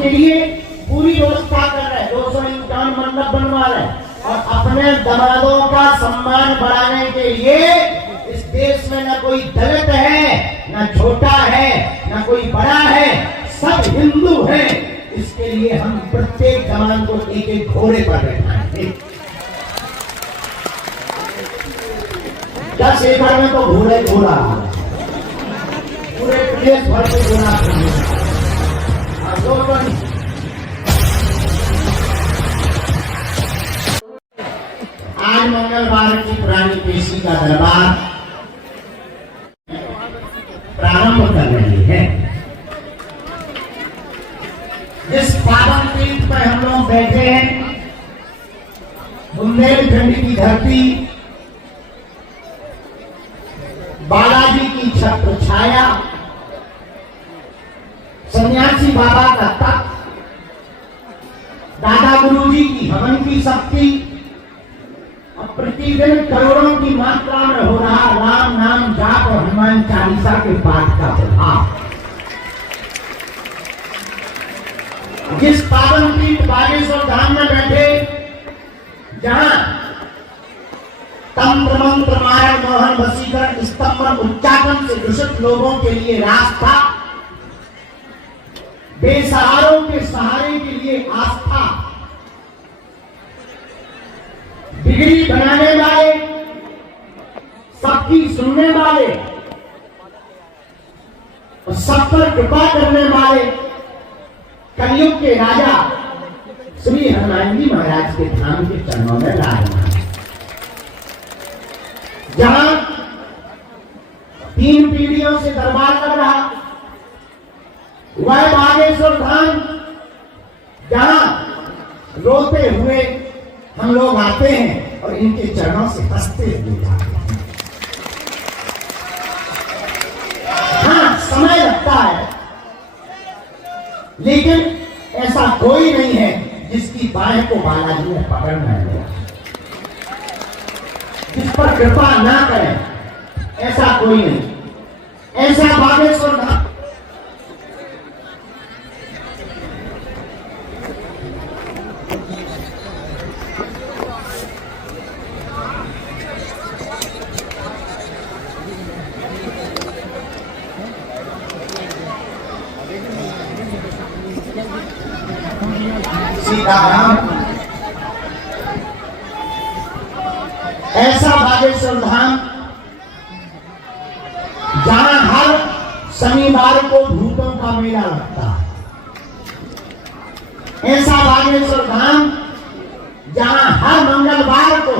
के लिए पूरी व्यवस्था कर रहे हैं, 251 मंडप बनवा रहे हैं और अपने दमादों का सम्मान बढ़ाने के लिए इस देश में न कोई दलित है, न छोटा है, न कोई बड़ा है, सब हिंदू हैं। इसके लिए हम प्रत्येक जवान को एक एक घोड़े पर बैठाएंगे। 10 एकड़ में तो घोड़े घोड़ा पूरे प्रदेश भर से घोड़ा आज मंगलवार की पुरानी पेशी का दरबार प्रारंभ कर रही है। जिस पावन पीठ पर हम लोग बैठे हैं, बुंदेलखंड की धरती, बालाजी की छत्र छाया, सन्यासी बाबा का तप, दादा गुरुजी की हवन की शक्ति, प्रतिदिन करोड़ों की मात्रा में हो रहा राम नाम जाप और हनुमान चालीसा के पाठ का प्रभाव। जिस पावन पीठ बागेश्वर धाम में बैठे, जहां तंत्र मंत्र मारण मोहन वशीकरण स्तंभन उच्चाटन से दूषित लोगों के लिए रास्ता, बेसहारों के सहारे के लिए आस्था, डिग्री बनाने वाले, सबकी सुनने वाले और सब पर कृपा करने वाले कलयुग के राजा श्री हनुमान जी महाराज के धाम के चरणों में विराजमान, जहां 3 पीढ़ियों से दरबार लग रहा, वह बागेश्वर धाम जहां रोते हुए हम लोग आते हैं और इनके चरणों से हंसते हुए जाते हैं। हाँ, समय लगता है, लेकिन ऐसा कोई नहीं है जिसकी बाहें को बालाजी ने पकड़ न लिया, जिस पर कृपा ना करें, ऐसा कोई नहीं। ऐसा बागेश्वर धाम सीताराम, ऐसा बागेश्वर धाम जहां हर शनिवार को भूतों का मेला लगता है, ऐसा बागेश्वर धाम जहां हर मंगलवार को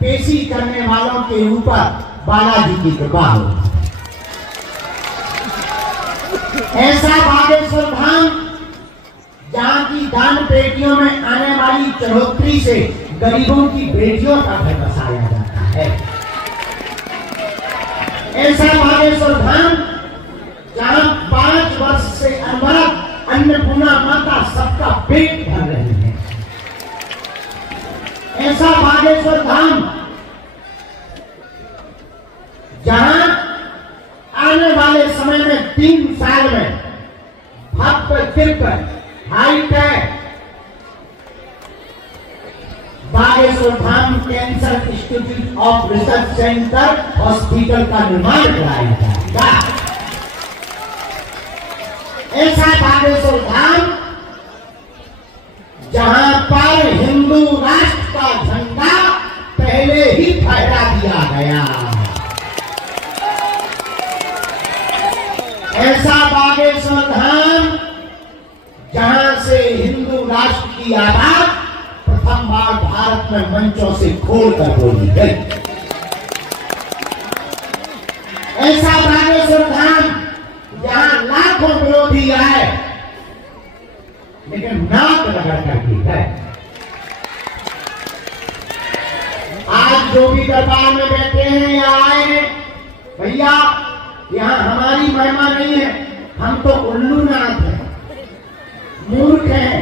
पेशी करने वालों के ऊपर बालाजी की कृपा होती है, ऐसा बागेश्वर धाम जहां की दान पेटियों में आने वाली चढ़ोतरी से गरीबों की बेटियों का घर बसाया जाता है, ऐसा बागेश्वर धाम जहां 5 वर्ष से अनवरत अन्नपूर्णा माता सबका पेट भर रही है, ऐसा बागेश्वर धाम जहां आने वाले समय में 3 साल में भक्त कीर्तन hi tech Bageshwar Dham cancer institute of research centre hospital का निर्माण कराया जाएगा। ऐसा बागेश्वर धाम जहां पर हिंदू राष्ट्र का झंडा पहले ही फहरा दिया गया, ऐसा बागेश्वर धाम जहां से हिंदू राष्ट्र की आवाज प्रथम बार भारत में मंचों से खोलकर बोली गई, ऐसा बागेश्वर धाम जहां लाखों विरोधी आए लेकिन नाक रगड़ करती है। आज जो भी दरबार में बैठे हैं या आए हैं, भैया यहाँ हमारी महिमा नहीं है, हम तो उल्लू नाथ हैं, मूर्ख हैं,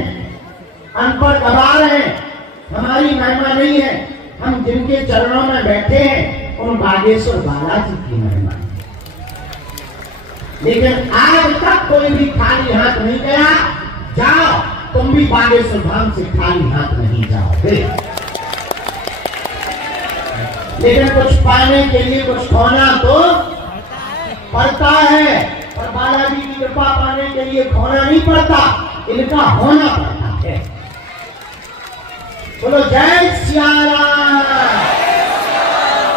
अनपढ़ गवार हैं, हमारी महिमा नहीं है। हम जिनके चरणों में बैठे हैं उन बागेश्वर बालाजी की महिमा है। लेकिन आज तक कोई भी खाली हाथ नहीं गया, जाओ, तुम भी बागेश्वर धाम से खाली हाथ नहीं जाओगे। लेकिन कुछ पाने के लिए कुछ खोना तो पड़ता है, पर बालाजी की कृपा पाने के लिए खोना नहीं पड़ता, इनका होना पड़ता है। बोलो जय सिया राम,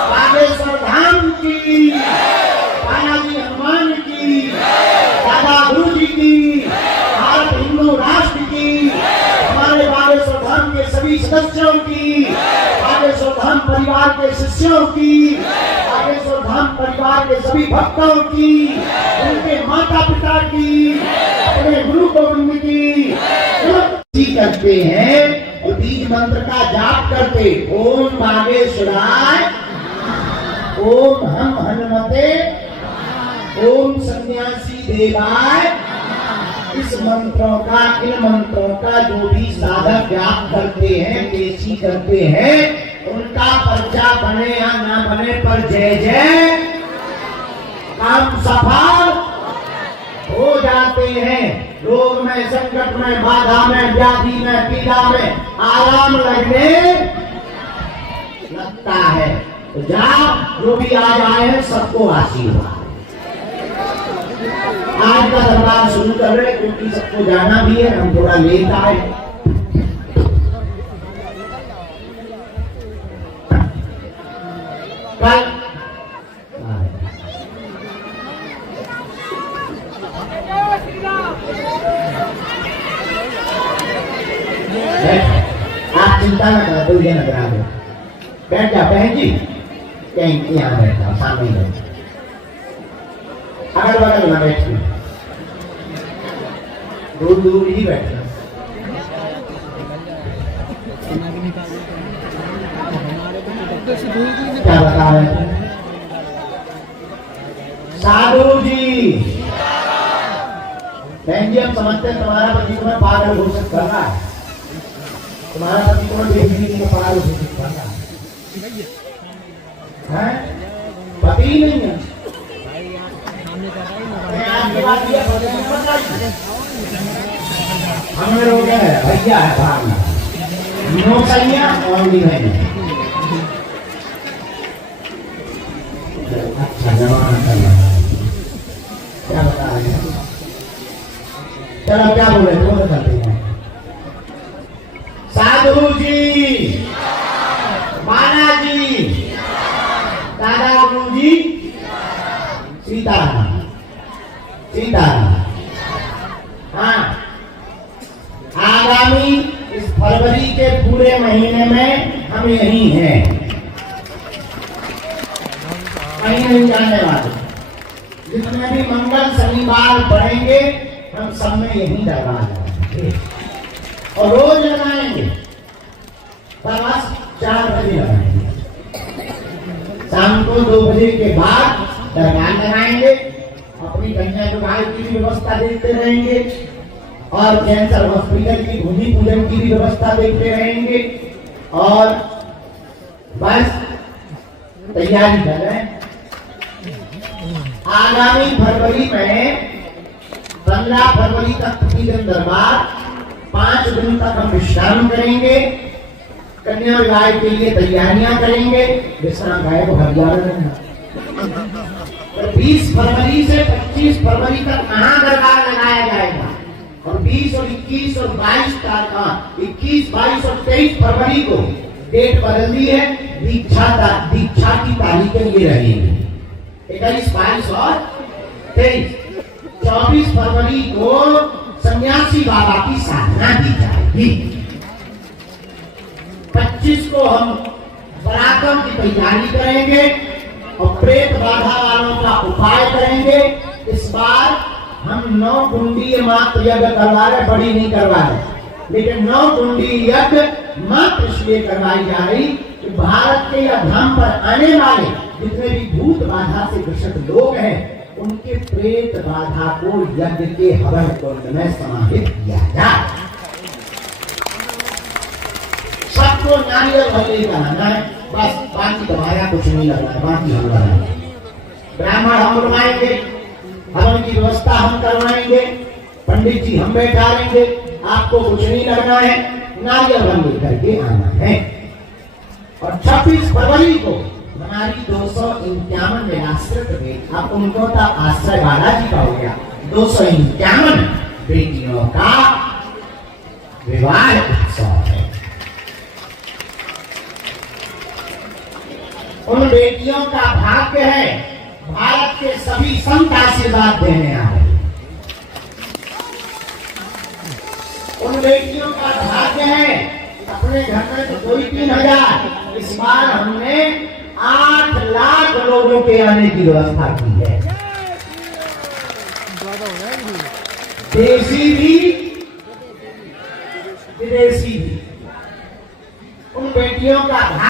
बागेश्वर धाम की, बालाजी हनुमान की, दादा गुरु जी की, भारत हिंदू राष्ट्र की, हमारे बागेश्वर धाम के सभी सदस्यों की, बागेश्वर धाम परिवार के शिष्यों की, बागेश्वर धाम परिवार के सभी भक्तों की, उनके माता पिता की, अपने गुरु गोविंद की करते हैं और बीज मंत्र का जाप करते, ओम बागेश्वराय, ओम हम हनुमते, ओम सन्यासी देवाय। इस मंत्रों का, इन मंत्रों का जो भी साधक जाप करते हैं, पेशी करते हैं, उनका पर्चा बने या ना बने, पर जय जय काम सफल हो जाते हैं। रोग में, संकट में, बाधा में, व्याधि में, पीड़ा में आराम लगने लगता है। तो जाप जो भी आज आए हैं सबको आशीर्वाद। आज का दरबार शुरू कर रहे हैं क्योंकि सबको जाना भी है, हम थोड़ा लेट आए। कल आप चिंता न करो, तो ये न करा दो, बैठ जा बहन जी, कहीं यहाँ बैठा सामने बैठ, अगल बगल में बैठ, दूर दूर ही बैठना। क्या बता रहे थे साधु जी? बहन जी, हम समझते हैं तुम्हारा पति तुम्हें पागल घोषित कर रहा है, तुम्हारा पति तुम्हें देखने के लिए पागल घोषित कर रहा है, पति ही नहीं है। हमें लोग भैया है भागना, नो सैया और भी है। अच्छा जमाना करना, क्या बता रहे हैं? चलो क्या बोल रहे थे वो बताते हैं। साधु जी, बालाजी, दादा गुरु जी, सीताराम, सीताराम। हाँ, आगामी इस फरवरी के पूरे महीने में हम यही हैं, कहीं नहीं जाने वाले। जितने भी मंगल शनिवार पड़ेंगे हम सब में यही दरबार लगाएंगे और रोज लगाएंगे, पर बस 4 बजे लगाएंगे, शाम को 2 बजे के बाद दरबार लगाएंगे, अपनी कन्या विवाह की भी व्यवस्था देखते रहेंगे और कैंसर हॉस्पिटल की भूमि पूजन की भी व्यवस्था देखते रहेंगे और बस तैयारी कर रहे हैं। आगामी फरवरी में 15 फरवरी तक प्रतिदिन दरबार, 5 दिन तक हम विश्राम करेंगे, कन्या विवाह के लिए तैयारियां करेंगे। विश्राम गाय को हरियाणा रहना। 20 फरवरी से 25 फरवरी तक महादरबार लगाया जाएगा और 20 और 21 और 22 तारीख 21, 22 और 23 फरवरी को डेट बदल दी है। दीक्षा की तारीखें ये रहेंगी 21, 22 और 23। 24 फरवरी को सन्यासी बाबा की साधना दी जाएगी। 25 को हम पराक्रम की तैयारी करेंगे और प्रेत बाधा वालों का उपाय करेंगे। इस बार हम 9 कुंडी मात्र यज्ञ करवा रहे, बड़ी नहीं करवा रहे, लेकिन 9 कुंडी यज्ञ मात्र इसलिए करवाई जा रही कि भारत के या धाम पर आने वाले जितने भी भूत बाधा से ग्रसित लोग हैं उनके प्रेत बाधा को यज्ञ के हवन कुंड में समाहित किया जाए। सबको नारियल भले कराना है, बस बाकी तुम्हारा कुछ नहीं लगना है, बाकी हम लगाएंगे। ब्राह्मण हम बनवाएंगे, हवन की व्यवस्था हम करवाएंगे, पंडित जी हम बैठाएंगे, आपको कुछ नहीं लगना है, नारियल बन करके आना है। और 26 फरवरी को हमारी 251 निराश्रित बेटी, अब उनको तो आश्रय बालाजी का हो गया, 251 बेटियों का विवाह उत्सव है। उन बेटियों का भाग्य है, भारत के सभी संत आशीर्वाद देने आ रहे। उन बेटियों का भाग्य है, अपने घर में तो 2-3 इस बार हमने 8 लाख लोगों के आने की व्यवस्था की है, देशी भी विदेशी भी। उन बेटियों का भाग्य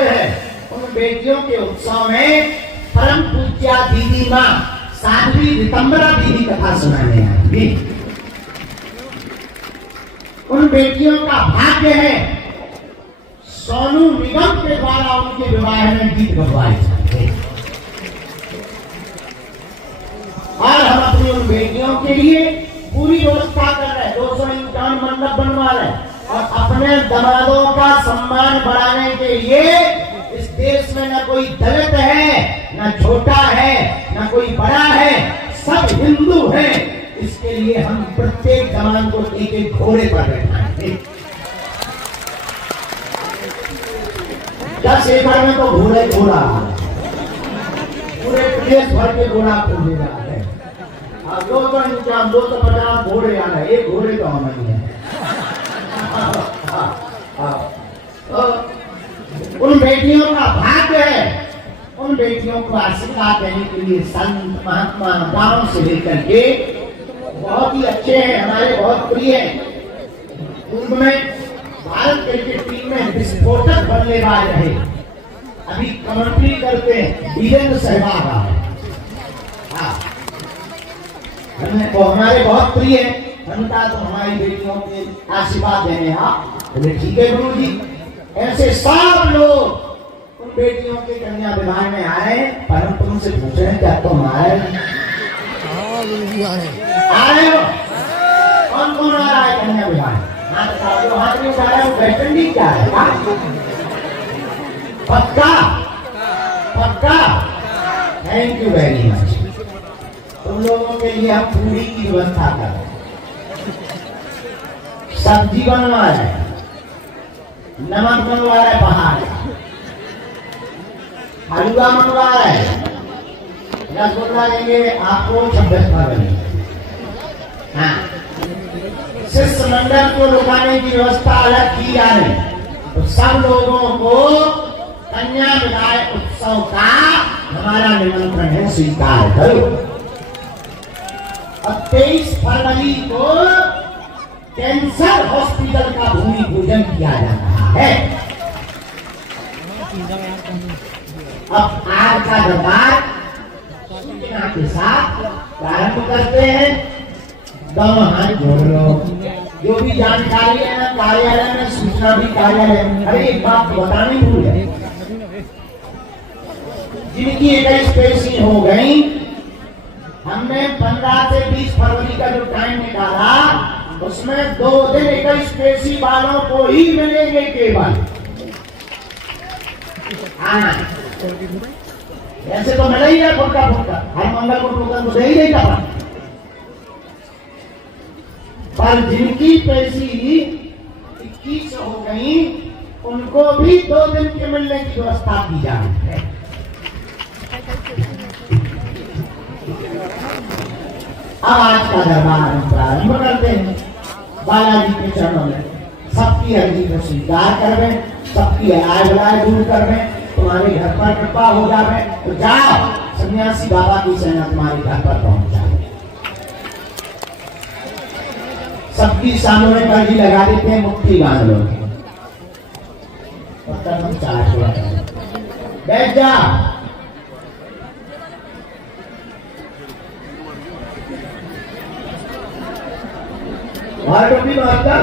है, उन बेटियों के उत्सव में परम पूज्या दीदी माँ साध्वी रितंबरा दीदी कथा सुनाने आएंगी। उन बेटियों का भाग्य है, सोनू निगम के द्वारा उनके विवाह में गीत गवाए जाएंगे। और हम अपनी उन बेटियों के लिए पूरी व्यवस्था कर रहे हैं, 251 मंडप बनवा रहे हैं। और अपने दमादों का सम्मान बढ़ाने के लिए इस देश में न कोई दलित है, न छोटा है, न कोई बड़ा है, सब हिंदू हैं। इसके लिए हम प्रत्येक जवान को एक घोड़े पर बैठाएंगे। 10 एकड़ में तो घोड़े घोड़ा पूरे प्रदेश भर के घोड़ा खोल रहा है। अब 250 घोड़े आ रहे, एक घोड़े तो हम नहीं है। उन बेटियों का भाग्य है, उन बेटियों को आशीर्वाद देने के लिए संत महात्मा गांव से लेकर के बहुत ही अच्छे हैं, हमारे बहुत प्रिय हैं। उनमें भारत क्रिकेट टीम में विस्फोटक बल्लेबाज रहे, अभी कमेंट्री करते हैं वीरेंद्र सहवाग आ रहे। हमारे बहुत प्रिय है, हमका तो हमारी बेटियों के आशीर्वाद देने। बोले ठीक है गुरु जी। ऐसे सब लोग उन बेटियों के कन्या विवाह में आए, पर हम तुमसे पूछ रहे हैं क्या तुम आए? आए हो? कौन कौन आ रहा है कन्या विवाह? हाथ नहीं उठा रहा है, वेस्ट इंडीज क्या है? पक्का पक्का, थैंक यू वेरी मच। तुम लोगों के लिए हम पूरी की व्यवस्था कर रहे हैं, सब्जी बनवा रहे, नमक मंगवा रहे, बाहर हलवा मंगवा रहे, रसगुल्ला देंगे आपको 26 फरवरी। हाँ, शिष्य मंडल को रुकाने की व्यवस्था अलग की जा रही, तो सब लोगों को कन्या विवाह उत्सव का हमारा निमंत्रण है, स्वीकार करो। और 23 फरवरी को कैंसर हॉस्पिटल का भूमि पूजन किया जा रहा है। अब आज का दरबार सूचना के साथ प्रारंभ करते हैं। दोनों हाथ जोड़ लो, जो भी जानकारी है ना कार्यालय में, सूचना भी कार्यालय। अरे एक बात बतानी भूल है, जिनकी 21 पेशी हो गई, हमने 15 से 20 फरवरी का जो टाइम निकाला, उसमें 2 दिन 21 पेशी वालों को ही मिलेंगे केवल। ऐसे तो मिला ही है फुटका फुटका, हर मंगल को टोकन तो दे ही नहीं कर, पर जिनकी पेशी 21 हो गई, उनको भी 2 दिन के मिलने की व्यवस्था की जा रही है। अब आज का दरबार प्रारंभ करते हैं। बालाजी के चरणों में सबकी अर्जी को स्वीकार कर रहे, सबकी आय बलाय दूर कर रहे, तुम्हारे घर पर कृपा हो जाए तो जाओ, सन्यासी बाबा की सेना तुम्हारे घर पर पहुंच जाए। सबकी सामूहिक अर्जी लगा देते हैं, मुट्ठी बांध लो, बैठ जा। और टोपी मारकर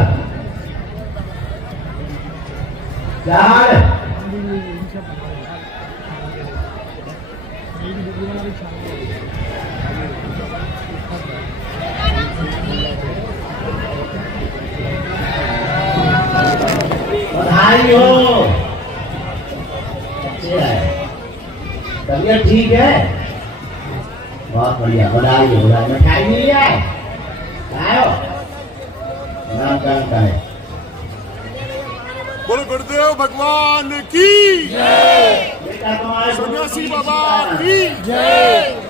बधाई हो। अच्छे है, तबीयत ठीक है, बहुत बढ़िया, बधाई हो। बधाई, मिठाई मिली है, खाओ, नाम करें। बोलो गुरुदेव भगवान की जय, सन्यासी बाबा की जय।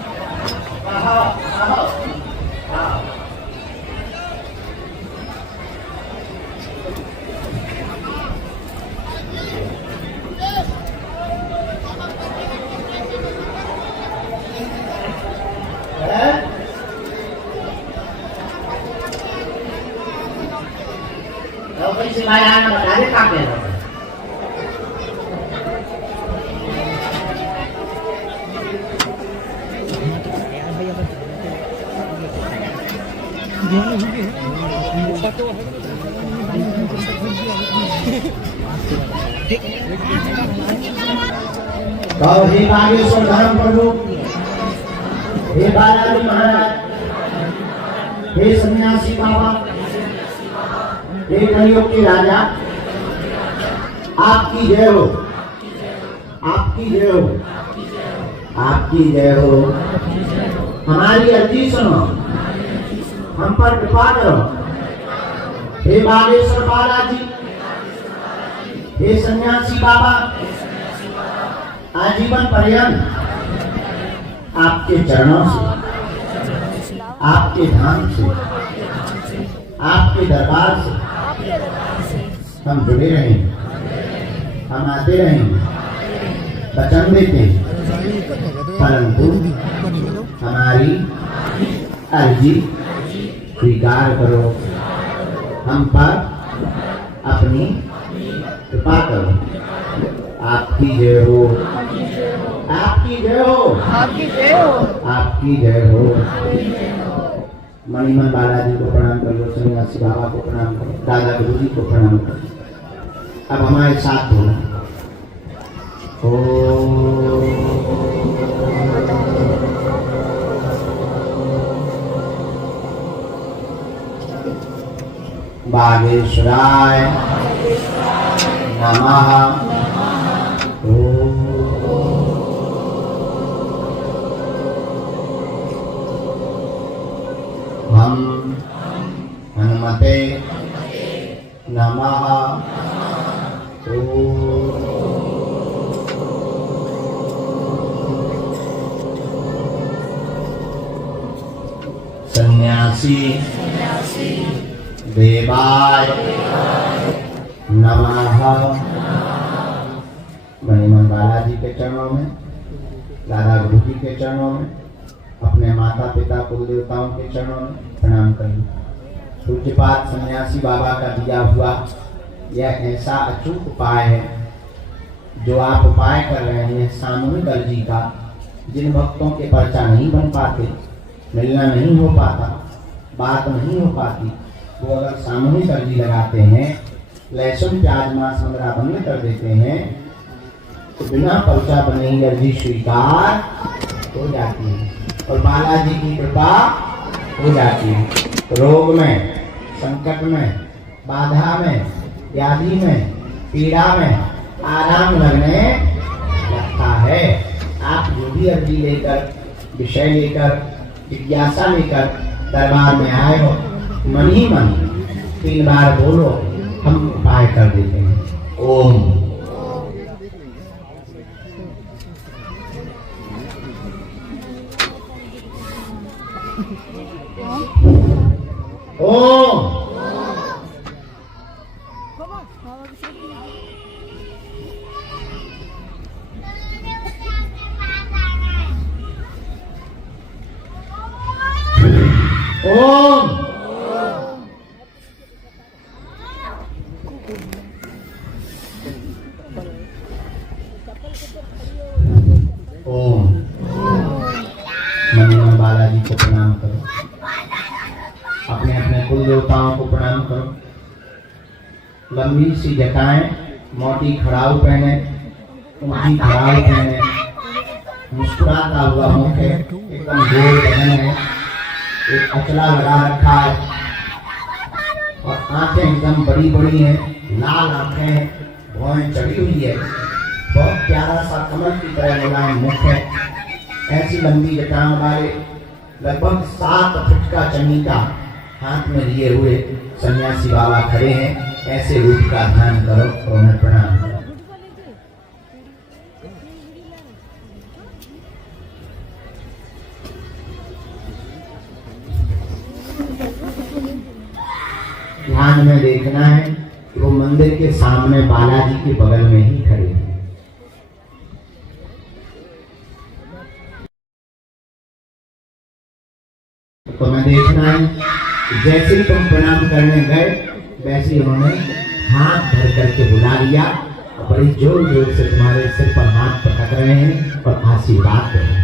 से भाई आना बता दे कहाँ पे है। तो हे बागेश्वर धाम प्रभु, हे बालाजी महाराज, हे सन्यासी बाबा, हे कलियुग के राजा, आपकी जय हो, आपकी जय हो, आपकी जय हो। हमारी अर्जी सुनो, हम पर कृपा करो। हे बागेश्वर बालाजी, हे सन्यासी बाबा, आजीवन पर्यंत आपके चरणों से, आपके धाम से, आपके दरबार से हम जुड़े रहें, हम आते रहें, वचन देते, परंतु हमारी अर्जी स्वीकार करो, हम पर अपनी कृपा करो। आपकी जय हो, आपकी जय हो, आपकी जय हो, आपकी जय हो। मणिमन बालाजी को प्रणाम करो, सन्यासी बाबा को प्रणाम करो, दादा गुरु जी को प्रणाम करो। अब हमारे साथ बोलो, बागेश्वराय नमः। हम हनुमते नमः। सन्यासी देवाय नमः। मणिमन बालाजी के चरणों में, दादा गुरु जी के चरणों में, अपने माता पिता कुल देवताओं के चरणों में प्रणाम करें। पूज्यपाद सन्यासी बाबा का दिया हुआ यह ऐसा अचूक उपाय है जो आप उपाय कर रहे हैं सामूहिक अर्जी का। जिन भक्तों के पर्चा नहीं बन पाते, मिलना नहीं हो पाता, बात नहीं हो पाती, वो अगर सामूहिक अर्जी लगाते हैं, लहसुन प्याज मांस वगैरह बंद कर देते हैं, तो बिना पर्चा बने ही अर्जी स्वीकार हो जाती है और बालाजी की कृपा हो जाती है। रोग में, संकट में, बाधा में, व्याधि में, पीड़ा में आराम लगने लगता है। आप जो भी अर्जी लेकर, विषय लेकर, जिज्ञासा लेकर दरबार में आए हो, मन ही मन 3 बार बोलो, हम उपाय कर देते हैं। ओम ओम ओम ओम। मणिमन बालाजी को प्रणाम करो, अपने अपने कुल देवताओं को प्रणाम करो। लंबी सी जटाएं, मोटी खड़ाऊ पहने, ऊंची खड़ाऊ पहने, मुस्कुराता हुआ मुख है, एकदम गोल बदन है, एक अचला लगा रखा है और आंखें एकदम बड़ी बड़ी हैं, लाल आंखें हैं, भौहें चढ़ी हुई है, बहुत प्यारा सा कमल की तरह मुलायम मुख है। ऐसी लंबी जटाओं वाले लगभग 7 फुट का चमीता हाथ में लिए हुए सन्यासी बाबा खड़े हैं। ऐसे रूप का ध्यान करो और उन्हें प्रणाम करो। ध्यान में देखना है कि वो मंदिर के सामने बालाजी के बगल में ही खड़े हैं। तो मैं देखना है कि जैसे ही तुम प्रणाम करने गए वैसे ही उन्होंने हाथ धर करके बुला लिया और बड़ी जोर जोर से तुम्हारे सिर पर हाथ पटक रहे हैं और आशीर्वाद दे रहे हैं।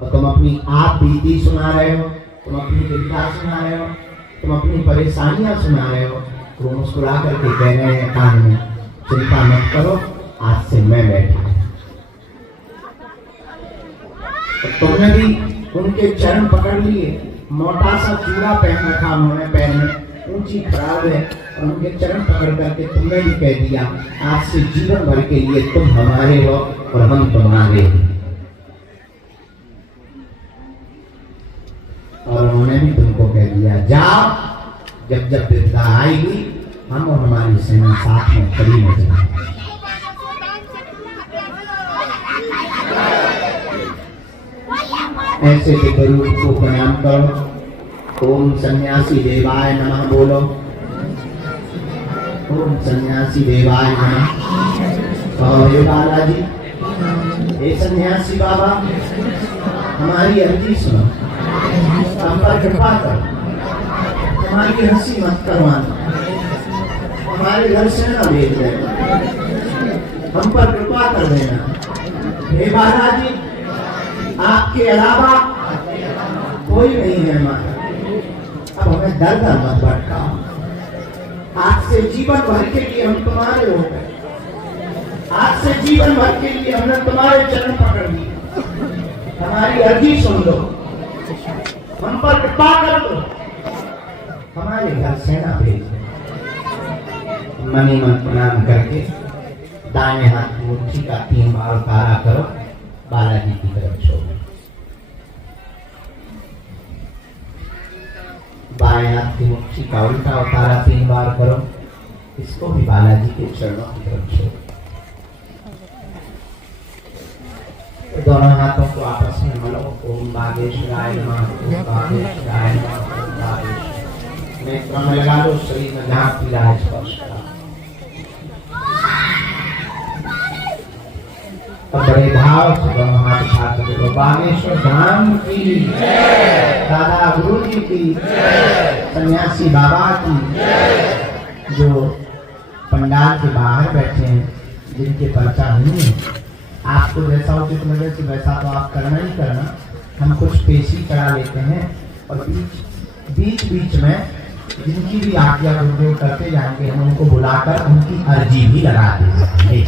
और तुम अपनी आप बीती सुना रहे हो, तुम अपनी विद्या सुना रहे हो, तुम अपनी परेशानियां सुना रहे हो। वो मुस्कुरा करके कह रहे हैं कान में, चिंता मत करो, आज से मैं बैठा। तो तुमने भी उनके चरण पकड़ लिए, मोटा सा चूड़ा पहन रखा उन्होंने पैर में, ऊंची खराब है, और उनके चरण पकड़ करके तुमने भी कह दिया आज से जीवन भर के लिए तुम हमारे हो और हम तुम्हारे। और उन्होंने भी तुमको कह दिया जाओ, जब जब विपदा आएगी हम और हमारी सेना साथ में खड़ी हो जाएगी। ऐसे गुरु को प्रणाम करो। ओम सन्यासी देवाय नमः बोलो। ओम सन्यासी देवाय नमः। और ये बालाजी, ये सन्यासी बाबा, हमारी अर्जी सुनो, हम पर कृपा करो, हमारी हंसी मत करवाना, हमारे घर से ना भेज देना, हम पर कृपा कर देना। हे बालाजी, आपके अलावा कोई नहीं है हमारा, अब हमें दर दर मत भटकाओ। आज से जीवन भर के लिए हम तुम्हारे हो गए, आज से जीवन भर के लिए हमने तुम्हारे चरण पकड़ लिए। हमारी अर्जी सुन लो, हम पर कृपा कर दो, हमारे घर सेना भेज दो। मनी मन प्रणाम करके दाएं हाथ मुट्ठी का 3 बार उतारा करो, बालाजी की तरफ छोड़ो। बाएं हाथ की मुट्ठी का उल्टा उतारा 3 बार करो, इसको भी बालाजी के चरणों की तरफ छोड़ो। दोनों हाथों को आपस में मलो। ओम बागेश्वराय नमः, ओम बागेश्वराय नमः, ओम बागेश्वराय। नेत्रों में लगा लो, शरीर में जहाँ पीड़ा है स्पर्श करो। बड़े भाव से दोनों हाथ उठा कर बागेश्वर धाम की जय, दादा गुरु जी की जय, सन्यासी बाबा की। जो पंडाल के बाहर बैठे हैं, जिनके पर्चा नहीं है, आपको जैसा उचित लगे तो वैसा तो आप करना ही करना। हम कुछ पेशी करा लेते हैं और बीच बीच में जिनकी भी आज्ञा गुरुदेव करते जाएंगे, हम उनको बुलाकर उनकी अर्जी भी लगा देंगे।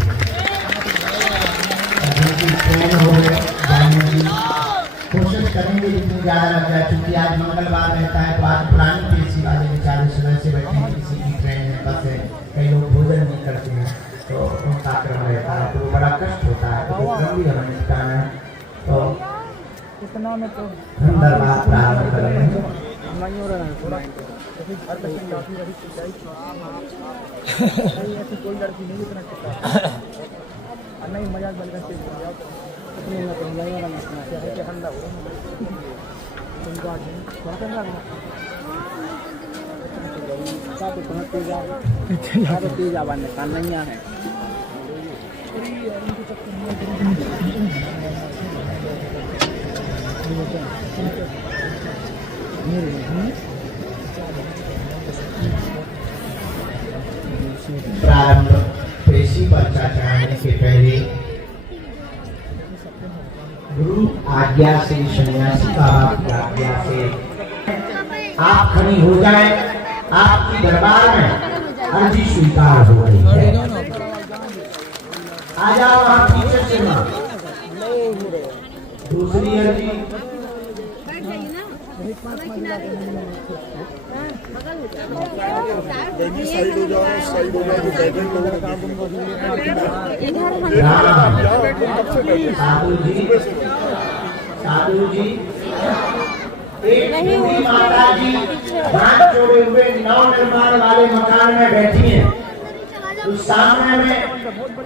कोशिश करेंगे जितनी ज्यादा लग जाए, क्योंकि आज मंगलवार रहता है तो आज पुरानी पेशी वाले बेचारे सुबह से बैठे हैं, किसी की ट्रेन है, बस है, कई लोग भोजन नहीं करते हैं तो उनका क्रम रहता है, तो बड़ा कष्ट होता है, तो क्रम भी हमें निपटाना है। तो हम दरबार प्रारंभ कर रहे हैं। कोई लड़की नहीं इतना नहीं मजाक बन करके इतने ना तो नहीं वाला मसला है कि ठंडा हो उनका क्या तो पहुंच तेज आवाज निकाल नहीं है। प्रारंभ पेशी पर्चा चढ़ाने के पहले गुरु आज्ञा से, सन्यासी बाबा की आज्ञा से आप खड़ी हो जाए। आपकी दरबार में अर्जी स्वीकार हो रही है। आ जाओ वहाँ पीछे से ना। दूसरी अर्जी साइड हो जाओ, साइड हो जाओ, साधु जी एक बूढ़ी माता जी हाथ जोड़े हुए नव निर्माण वाले मकान में बैठी हैं। उस सामने में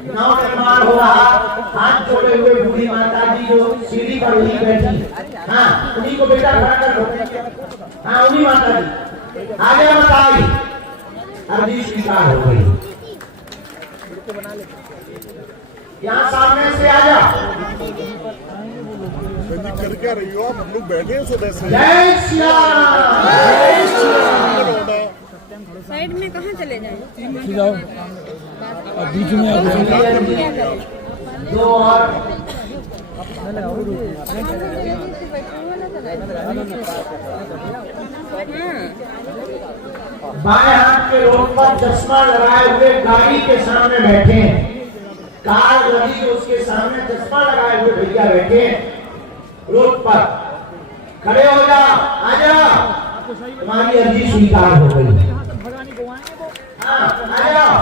नव निर्माण हो रहा, हाथ जोड़े हुए बूढ़ी माता जी जो सीढ़ी पर ही बैठी। हाँ, उन्हीं को बेटा खड़ा कर दो। हाँ, उन्हीं माता जी आगे बताई। अर्जी स्वीकार हो गई। यहाँ सामने से आ जाओ। कर क्या रही हो आप? हम लोग बैठे हैं सुबह से। जय श्री राम। साइड में कहाँ चले जाएं? बीच में दो और बाएं हाथ के रोड पर चश्मा लगाए हुए गाड़ी के सामने बैठे हैं। कार लगी तो उसके सामने चश्मा लगाए हुए भैया बैठे हैं रोड पर। खड़े हो जाओ, आ जाओ, तुम्हारी अर्जी स्वीकार हो गई। हाँ, आ जाओ।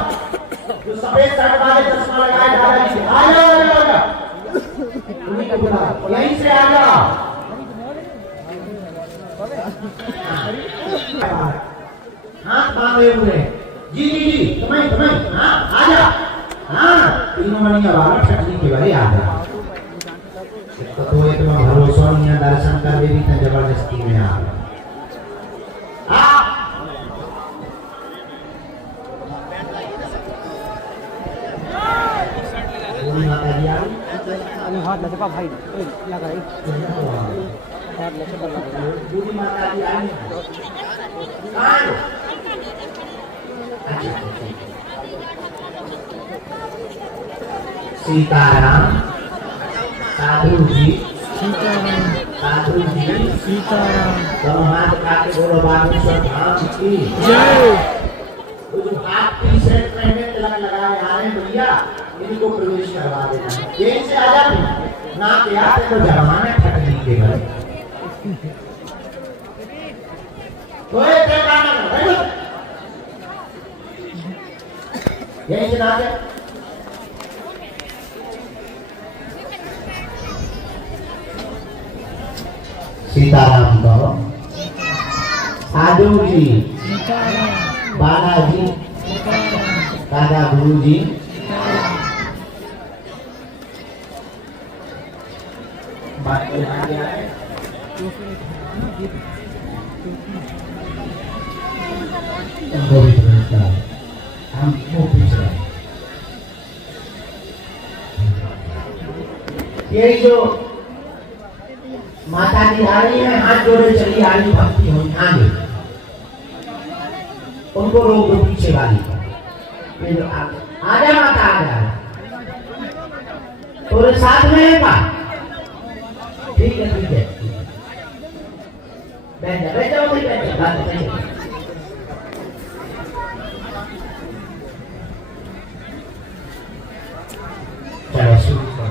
जो सफेद शर्ट वाले चश्मा लगाए दादाजी, आ जाओ, आ जाओ। उन्हीं को बुलाओ, यहीं से आ जाओ। हाथ बांधे हुए जी जी जी, तुम्हें हाँ, आ जाओ। हाँ, तीनों मनिया वाला ठकली के बारे आ जाओ। तो एक में भरोसा नहीं है, दर्शन कर दे रही थी जबरदस्ती में आ गया। हाथ लगा भाई लगा हाथ लगा बूढ़ी माता जी आई। सीताराम। साधु जी सीताराम। साधु जी सीताराम। दोनों हाथ उठा के बोलो बागेश्वर धाम की जय। जो हाथ टी शर्ट पहने तिलक लगाए आ रहे हैं भैया, इनको प्रवेश करवा देना। यहीं से आ जाते ना के आते तो जमाना ठकली के घर। यहीं से ना के सीताराम कहो। साधु जी, बालाजी, दादा गुरु जी, बात को आ गया है। हम वो पूछ रहे हैं ये जो माता की आ रही है, हाथ जोड़े चली आ रही भक्ति हो आगे, उनको रोक दो पीछे वाली। ये जो आजा माता आ जा, तो साथ में है का? ठीक है ठीक है, बैठ जाओ भाई, बैठ जाओ, बात बताइए। चलो शुरू करो।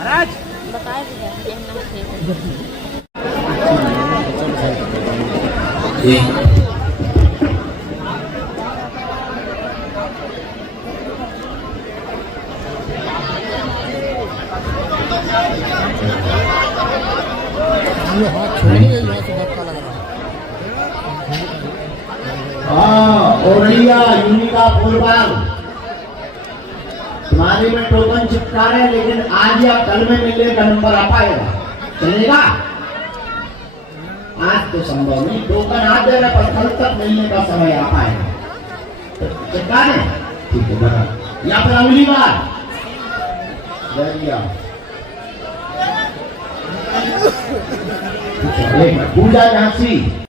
बताए दीजिए ये हाथ छोड़िए, यहाँ से धक्का लग रहा है। हाँ ओरलिया यूनिका फुलबाग तुम्हारे में टोकन चिपका रहे हैं, लेकिन आज या कल में मिलने का नंबर आ पाएगा, चलेगा? आज तो संभव नहीं, टोकन आज दे रहे पर कल तक मिलने का समय आ पाएगा, तो चिपका रहे? ठीक है बना या फिर अगली बार पूजा झांसी